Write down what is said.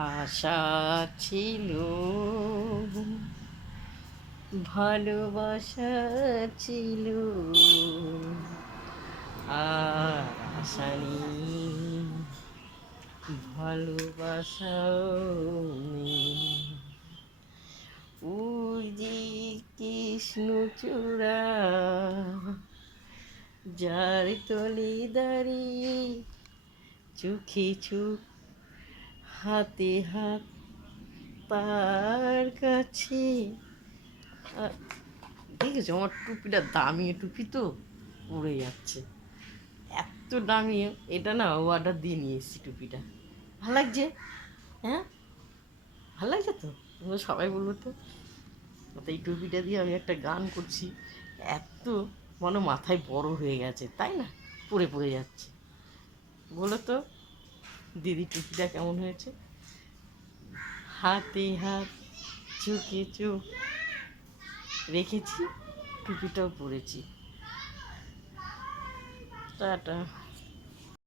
আশা ছিল, ভালোবাসা ছিল, আর আশা নেই, ভালোবাসাও নেই। ওই যে কৃষ্ণচূড়া, যার তলে দাঁড়িয়ে চোখে চোখ হাতে হাত, তার কাছে দেখেছো আমার টুপিটা দামি টুপি তো উড়ে যাচ্ছে, এত দামি। এটা না অর্ডার দিয়ে নিয়ে এসেছি টুপিটা, ভালো লাগছে। হ্যাঁ, ভালো লাগছে তো, তোমরা সবাই বলবো তো। এই টুপিটা দিয়ে আমি একটা গান করছি, এত মনে মাথায় বড় হয়ে গেছে, তাই না? পড়ে পড়ে যাচ্ছে। বলো তো দিদি টুপিটা কেমন হয়েছে? হাতে হাত চোখে চোখ রেখেছি, টুপিটাও পরেছি। টাটা।